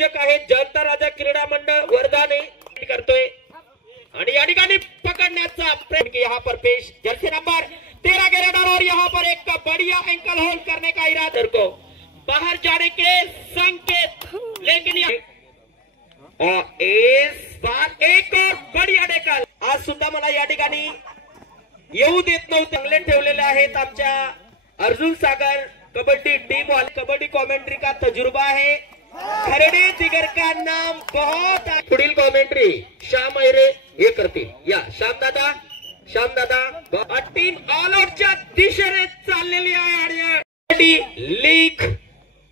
आयोजक आहेत जनता राजा क्रीडा मंडळ वर्धाने करतोय आणि या ठिकाणी पकड़ण्याचा प्रयत्न यहाँ पर पेश जर्सी नंबर 13 के रेडर और यहाँ पर एक बढ़िया एंकल होल्ड करने का इरादा को बाहर जाने के संकेत, लेकिन और इस बार एक और बढ़िया डेकल आज सुद्धा मला या ठिकाणी येऊ देत नव्हते, चांगले ठेवलेले आहेत आमच्या अर्जुन सागर कबड्डी टीम वाले। कबड्डी कमेंट्री का तजुर्बा है, खरडे दिगर का नाम बहुत। पुढील कमेंट्री श्याम अहिरे हे करतील। या श्याम दादा टीम ऑल आउटच्या दिशेने चाललेली आहे आणि लीग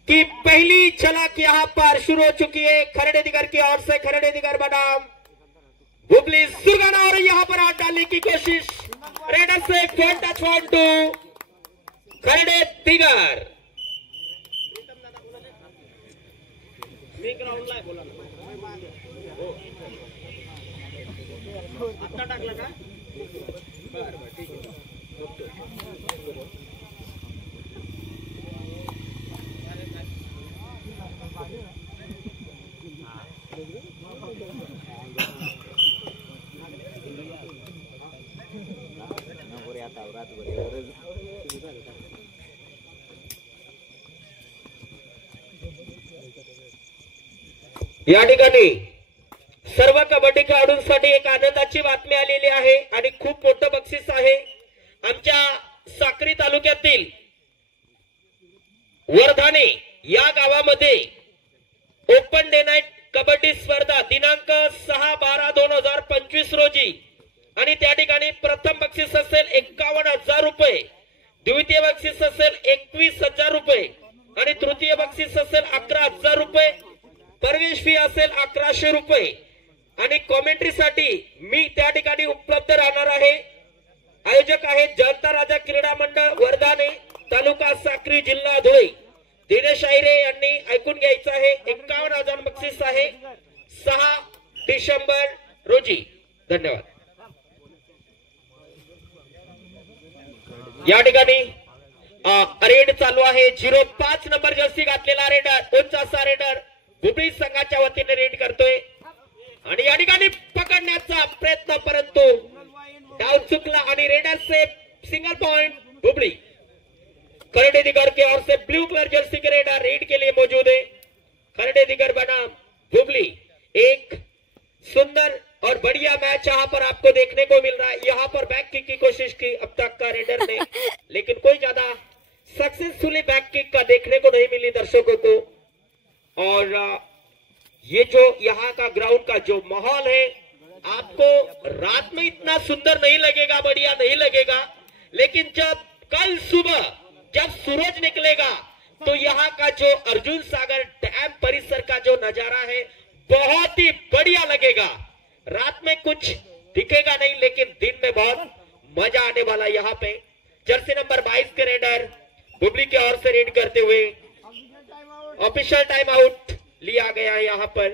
की पहली झलक यहाँ पर शुरू हो चुकी है। खरडे दिगर की ओर से खरडे दिगर बनाम बुबली सुरगाना और यहाँ पर हाथ डालने की कोशिश, रेडर से फ्रंट टच 1-2 खरडे दिगर। आता टाकलं का? बरं ठीक आहे। या ठिकाणी सर्व कबड्डी खेळाडूंसाठी एक आनंदाची बातमी आलेली आहे आणि खूप मोठं बक्षीस आहे। आमच्या साक्री तालुक्यातील वर्धाने या गावामध्ये ओपन डे नाईट कबड्डी स्पर्धा दिनांक 6/12/2025 रोजी आणि त्या ठिकाणी प्रथम बक्षीस असेल 51,000 रुपये, द्वितीय बक्षीस असेल 21,000 रुपये आणि तृतीय बक्षीस असेल 11,000 रुपये। प्रवेश फी असेल 1100 रुपये आणि कॉमेंट्रीसाठी मी त्या ठिकाणी उपलब्ध राहणार आहे। आयोजक आहेत जनता राजा क्रीडा मंडळ वर्धाने तालुका साक्री जिल्हा धुळे। दिनेश अहिरे यांनी ऐकून घ्यायचं आहे। 51,000 बक्षीस आहे 6 डिसेंबर रोजी। धन्यवाद। या ठिकाणी रेड चालू आहे। 05 नंबर जर्सी घातलेला रेडर उंच असा रेडर बुबली संघाच्या वतीने रेड करतोय आणि या ठिकाणी पकडण्याचा प्रयत्न, परंतु डाव चुकला आणि रेडर से सिंगल पॉइंट बुबली। खरडे दिगर के ओर से ब्लू कलर जर्सी के रेडर रेड के लिए मौजूद है। खरडे दिगर बनाम बुबली, एक सुंदर और बढ़िया मैच यहाँ पर आपको देखने को मिल रहा है। यहाँ पर बैक किक की कोशिश की अब तक का रेडर ने, लेकिन कोई ज्यादा सक्सेसफुली बैक किक का देखने को नहीं मिली दर्शकों को। और ये जो यहाँ का ग्राउंड का जो माहौल है आपको रात में इतना सुंदर नहीं लगेगा, बढ़िया नहीं लगेगा, लेकिन जब कल सुबह जब सूरज निकलेगा तो यहाँ का जो अर्जुन सागर डैम परिसर का जो नजारा है बहुत ही बढ़िया लगेगा। रात में कुछ दिखेगा नहीं, लेकिन दिन में बहुत मजा आने वाला। यहाँ पे जर्सी नंबर 22 के रेडर बुबली की ओर से रेड करते हुए ऑफिशियल टाइम आउट लिया गया है। यहाँ पर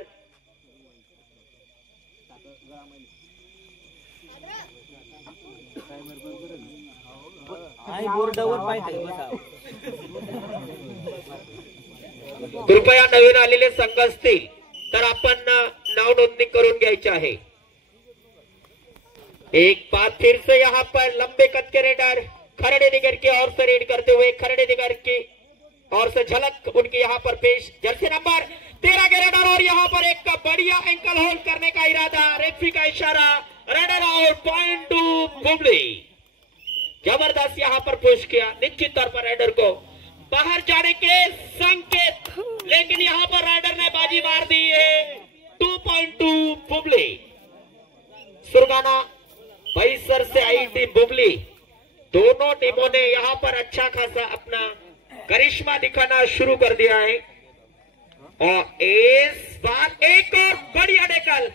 कृपया नवीन आलेले संघ असतील तर आपण नाव नोंदणी करून घ्यायची आहे। एक बार फिर से यहाँ पर लंबे कद के रेडर खरडे दिगर की ओर से रेड करते हुए खरडे दिगर की और से झलक उनकी यहाँ पर पेश जर्सी नंबर 13 के रेडर और यहाँ पर एक बढ़िया एंकल होल्ड करने का इरादा, रेफरी का इशारा, raider out, point two Bubli. जबरदस्त यहाँ पर पुश किया, निश्चित तौर पर रेडर को बाहर जाने के संकेत, लेकिन यहाँ पर रेडर ने बाजी मार दी है। 2.2 बुबली। सुरगाना परिसर से आई टीम बुबली, दोनों टीमों ने यहाँ पर अच्छा खासा अपना करिश्मा दिखाना शुरू कर दिया है और इस बार एक और बढ़िया डेकल।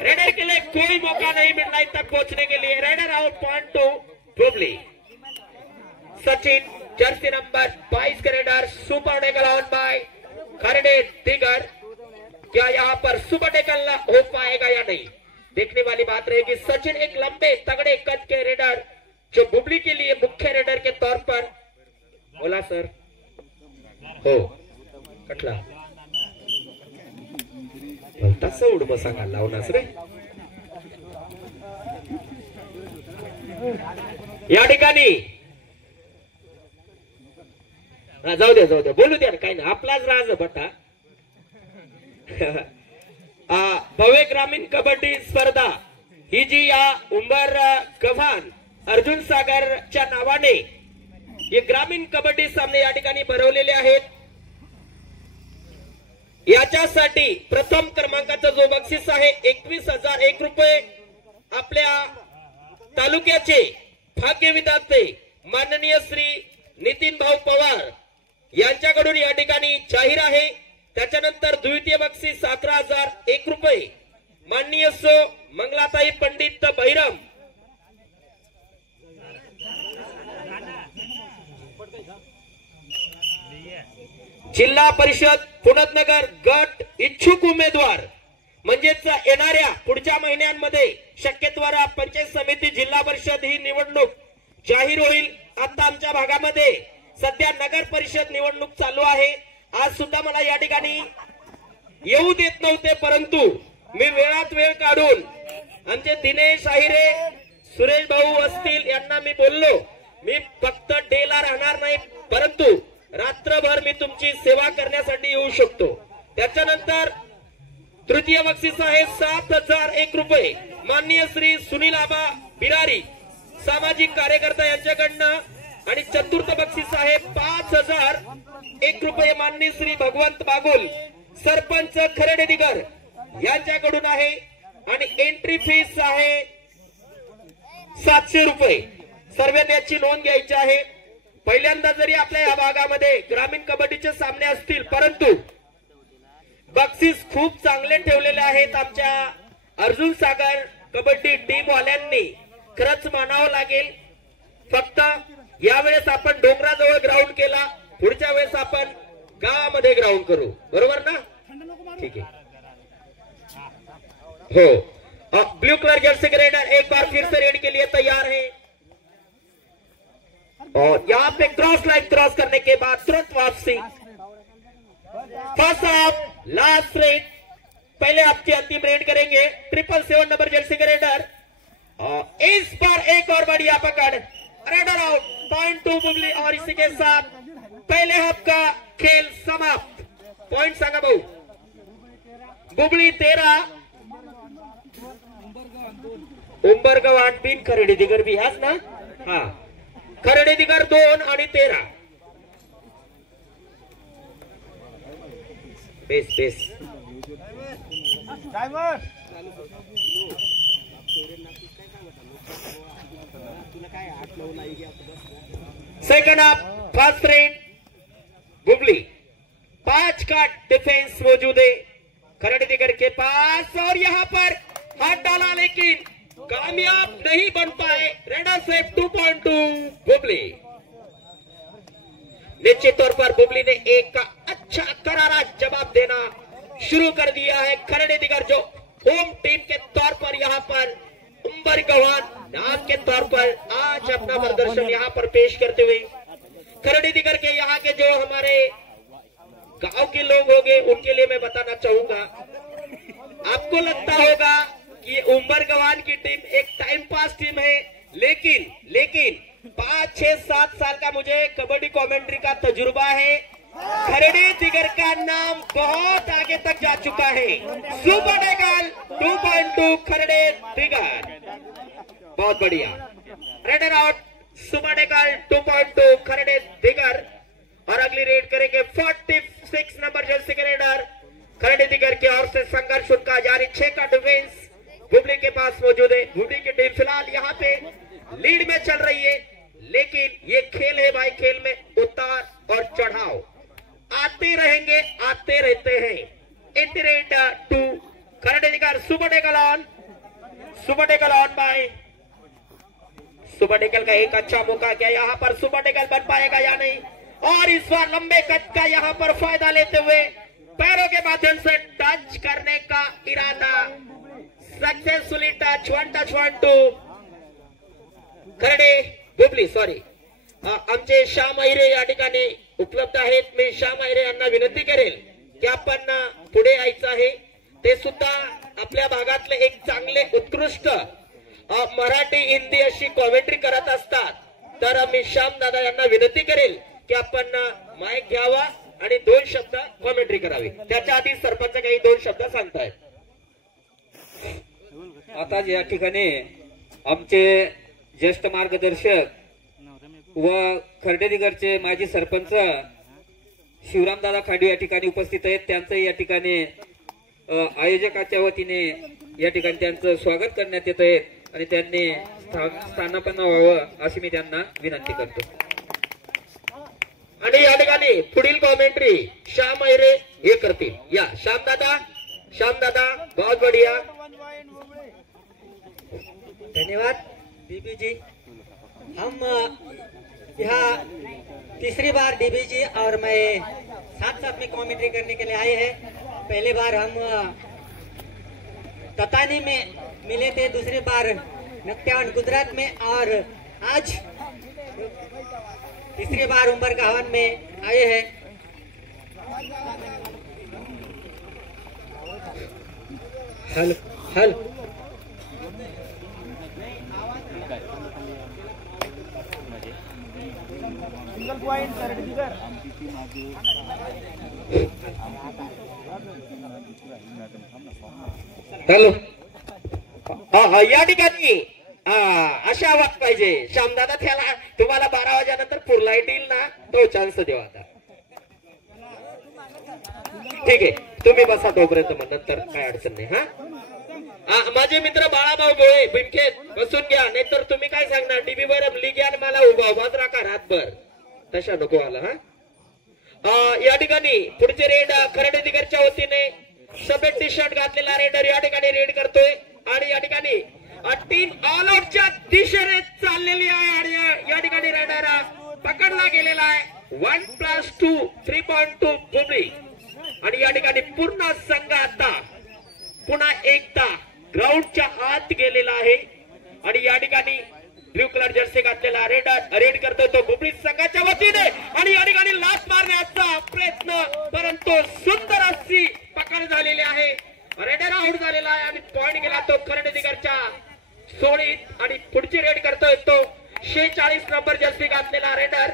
रेडर के लिए कोई मौका नहीं मिल रहा तक पहुंचने के लिए। Raider out, point two Bubli. Sachin jersey number 22 के raider super tackle on by Kharde Digar. क्या यहाँ पर सुपर डेकल हो पाएगा या नहीं, देखने वाली बात रहेगी। सचिन एक लंबे तगड़े कद के रेडर जो बुबली के लिए मुख्य रेडर के तौर पर, बोला सर हो कटला तसं उड मग सांगा लावणास रे. या ठिकाणी जाऊ द्या बोलू द्या काही नाही, आपलाच राज बटा. भव्य ग्रामीण कबड्डी स्पर्धा ही जी या उंबर गव्हाण अर्जुन सागरच्या नावाने हे ग्रामीण कबड्डी सामने या ठिकाणी भरवलेले आहेत. याच्यासाठी प्रथम क्रमांकाचा जो बक्षीस आहे 21,001 रुपये आपल्या तालुक्याचे भाग्य विधाते माननीय श्री नितीन भाऊ पवार यांच्याकडून या ठिकाणी जाहीर आहे. त्याच्यानंतर द्वितीय बक्षीस 17,001 रुपये माननीय सो मंगलाताई पंडित बहिरम जिल्हा परिषद पुणतनगर गट इच्छुक उमेदवार म्हणजेच येणाऱ्या पुढच्या महिन्यांमध्ये शक्यतोवर पंचायत समिती जिल्हा परिषद ही निवडणूक जाहीर होईल. आता आमच्या भागामध्ये सध्या नगर परिषद निवडणूक चालू आहे. आज सुद्धा मला या ठिकाणी येऊ देत नव्हते, परंतु मी वेळात वेळ काढून आमचे दिनेश आहिरे सुरेश भाऊ असतील यांना मी बोललो, मी फक्त डेला राहणार नाही परंतु रात्रभर मी तुमची सेवा करण्यासाठी येऊ शकतो. त्याच्यानंतर तृतीय बक्षीस आहे 7,001 रुपये माननीय श्री सुनील आबा बिरारी सामाजिक कार्यकर्ता यांच्याकडनं. आणि चतुर्थ बक्षीस आहे 5,001 रुपये माननीय श्री भगवंत बागुल सरपंच खरेडे दिगर यांच्याकडून आहे. आणि एंट्री फीस आहे 700 रुपये. सर्वांनी याची नोंद घ्यायची आहे. पहिल्यांदा जरी आपल्या या भागामध्ये ग्रामीण कबड्डीचे सामने असतील परंतु बक्षीस खूप चांगले ठेवलेले आहेत आमच्या अर्जुन सागर कबड्डी टीम वाल्यांनी, खरंच मानावं लागेल. फक्त यावेळेस आपण डोंगराजवळ ग्राउंड केला, पुढच्या वेळेस आपण गावामध्ये ग्राउंड करू, बरोबर ना? ठीक आहे. हो, ब्लू कलर जर्सी का रेडर एक बार फिर से रेड के लिए तैयार है और यहाँ पे क्रॉस लाइन क्रॉस करने के बाद तुरंत वापसी. फर्स्ट हाफ लास्ट रेड, पहले आपकी अंतिम रेड करेंगे 777 नंबर जर्सी का रेडर. इस बार एक और बढ़िया पकड़, रेडर आउट, पॉइंट 2 बुबली. और इसी के साथ पहले हाफ का खेल समाप्त. पॉइंट सांगा भाऊ. बुबली 13, उंबर गव्हाण 3, खरेडी दिगर भी हाच ना? हा, खरेडी दिगर 2 आणि 13. Base base. Second half first red Bubli 5 का डिफेंस मौजूद है खरेडी दिगर के पास और यहाँ पर हाथ डाला लेकिन कामयाब नहीं बन पाए. Raider safe 2.2 Bubli. निश्चित तौर पर बुबली ने एक अच्छा करारा जवाब देना शुरू कर दिया है. खरेडी दिगर जो होम टीम के तौर पर यहाँ पर उंबर गव्हाण नाम के तौर पर आज अपना प्रदर्शन यहाँ पर पेश करते हुए खरेडी दिगर के यहाँ के जो हमारे गांव के लोग होंगे उनके लिए मैं बताना चाहूंगा. आपको लगता होगा कि उंबर गव्हाण की टीम एक टाइम पास टीम है, लेकिन 5, 6, 7 साल का मुझे कबड्डी कमेंट्री का तजुर्बा है. खरेडी दिगर का नाम बहुत आगे तक जा चुका है. सुपर डेगल 2.2 खरेडी दिगर, बहुत बढ़िया. Raider out, super tackle 2.2 Kharedi Digar. और अगली रेड करेंगे 46 नंबर जर्सी के रेडर खरेडी दिगर की ओर से. संघर्ष उनका जारी, 6 का डिफेंस बुबली के पास मौजूद है. बुबली की टीम फिलहाल यहाँ पे लीड में चल रही है, लेकिन ये खेल है भाई, खेल में उतार और चढ़ाव आते रहेंगे, आते रहते हैं. इंटरेट 2 खरेडी दिगर सुपर डेगल ऑन बाय सुपर डेगल का एक अच्छा मौका क्या यहाँ पर सुपर डेगल बन पाएगा या नहीं. और इस बार लंबे कद का यहाँ पर फायदा लेते हुए पैरों के माध्यम से टच करने का इरादा. Successfully touch 1-2 Kharedi Bubli. Sorry, आमचे श्याम आहिरे या ठिकाणी उपलब्ध आहेत. मी श्याम आहिरे यांना विनंती करेल की आपण पुढे यायचं आहे. ते सुद्धा आपल्या भागातले एक चांगले उत्कृष्ट मराठी हिंदी अशी कॉमेंट्री करत असतात. तर मी श्याम दादा यांना विनंती करेल की आपण माईक घ्यावा आणि 2 शब्द कॉमेंट्री करावी. त्याच्या आधी सरपंच काही 2 शब्द सांगतायत. आता या ठिकाणी आमचे ज्येष्ठ मार्गदर्शक व खर्डेदिगरचे माजी सरपंच शिवरामदादा खांडे या ठिकाणी उपस्थित आहेत. त्यांचं या ठिकाणी आयोजकाच्या वतीने या ठिकाणी त्यांचं स्वागत करण्यात येत आहे आणि त्यांनी स्थानापन्न व्हावं अशी मी त्यांना विनंती करतो. आणि या ठिकाणी पुढील कॉमेंट्री श्याम अहिरे हे करतील. या श्याम दादा बहुत बढ़िया. धन्यवाद डीबी जी. हम यहाँ तीसरी बार डीबी जी और मैं साथ साथ में कॉमेंट्री करने के लिए आए हैं. पहली बार हम ततानी में मिले थे, दूसरी बार नक्त्यावन गुजरात में और आज तीसरी बार उंबरगावन में आए हैं. हल हॅलो. या ठिकाणी अशा वाट पाहिजे श्यामदादा. त्याला तुम्हाला 12 वाजेनंतर लाईट येईल ना, तो चान्स देवा. आता ठीक आहे, तुम्ही बसा तोपर्यंत, मग नंतर काय अडचण नाही. हा माझे मित्र बाळाभाऊ गोळे बिनखेत बसून घ्या, नाहीतर तुम्ही काय सांगणार डीबी वर रमली घ्या आणि मला उभा बाजरा का रातभर तशा नको आला. या ठिकाणी पुढचे रेड खर्डेदिगरच्या वतीने सफेद टी शर्ट घातलेला रेडर या ठिकाणी रेड करतोय आणि या ठिकाणी टीम ऑल आउटच्या दिशेने चाललेली आहे आणि या ठिकाणी रेडर पकडला गेलेला आहे. 1+2 3.2 बुबडी आणि या ठिकाणी पूर्ण संघ आता पुन्हा एकदा ग्राउंडच्या आत गेलेला आहे आणि या ठिकाणी ब्ल्यू कलर जर्सी घातलेला रेड करतोय तो बुबडी संघाच्या वतीने आणि या ठिकाणी लात मारण्याचा प्रयत्न, परंतु सुंदर अशी पकड झालेली आहे. रेडर आउट झालेला आहे आणि पॉइंट गेला तो खर्डेदिगरच्या सोडीत आणि पुढची रेड करतोय तो 46 नंबर जर्सी घातलेला रेडर.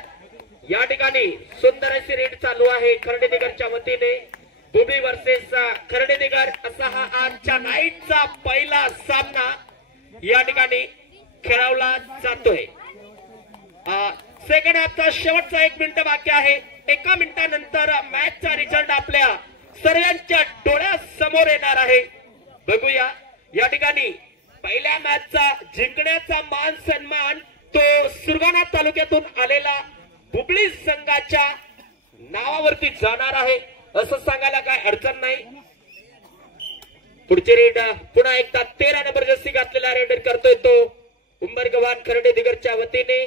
या ठिकाणी सुंदर अशी रेड चालू आहे खर्डेदिगरच्या वतीने. बुबडी वर्सेस खर्डेदिगर असा हा आजच्या नाईटचा पहिला सामना या ठिकाणी खेळवला जातोय. सेकंड हाफचा शेवटचा 1 मिनिट बाकी आहे. 1 मिनिटानंतर मॅचचा रिझल्ट आपल्या सर्वांच्या डोळ्यासमोर येणार आहे. बघूया या ठिकाणी पहिल्या मॅचचा जिंकण्याचा मान सन्मान तो सुरगाणा तालुक्यातून आलेला बुबडी संघाच्या नावावरती जाणार आहे असं सांगायला काय अडचण नाही. पुढचे रेड पुन्हा एकदा 13 नंबर जर्सी घातलेला रेड करतोय तो उंबरगव्हाण खर्डेदिगरच्या वतीने.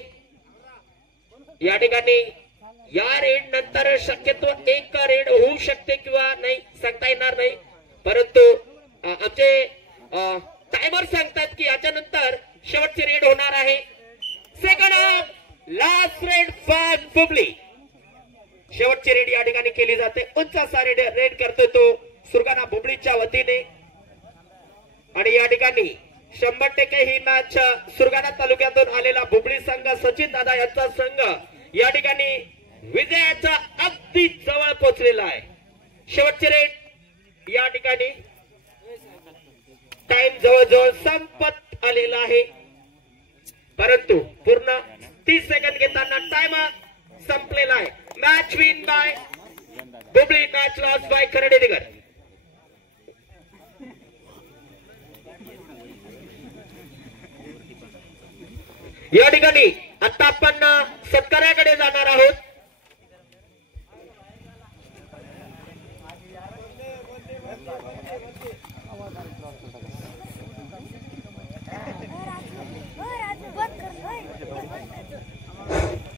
या ठिकाणी या रेड नंतर शक्यतो एक रेड होऊ शकते किंवा नाही सांगता येणार नाही, परंतु आमचे टायमर सांगतात की याच्यानंतर शेवटची रेड होणार आहे. Second half last raid for Bubdi. शेवटची रेड या ठिकाणी केली जाते. उंच असा रेड करतोय तो सुरगाणा बुबडीच्या वतीने आणि या ठिकाणी 100% ही मॅच सुरगाणा तालुक्यातून आलेला बुबडी संघ सचिन दादा यांचा संघ या ठिकाणी विजयाच्या अगदी जवळ पोहोचलेला आहे. शेवटची रेड या ठिकाणी टाइम जवळजवळ संपत आलेला आहे, परंतु पूर्ण 30 सेकंद घेताना टाइम संपलेला आहे. Match win by Bubdi, match loss by Khardedigar. या ठिकाणी आता आपण सत्कार्याकडे जाणार आहोत.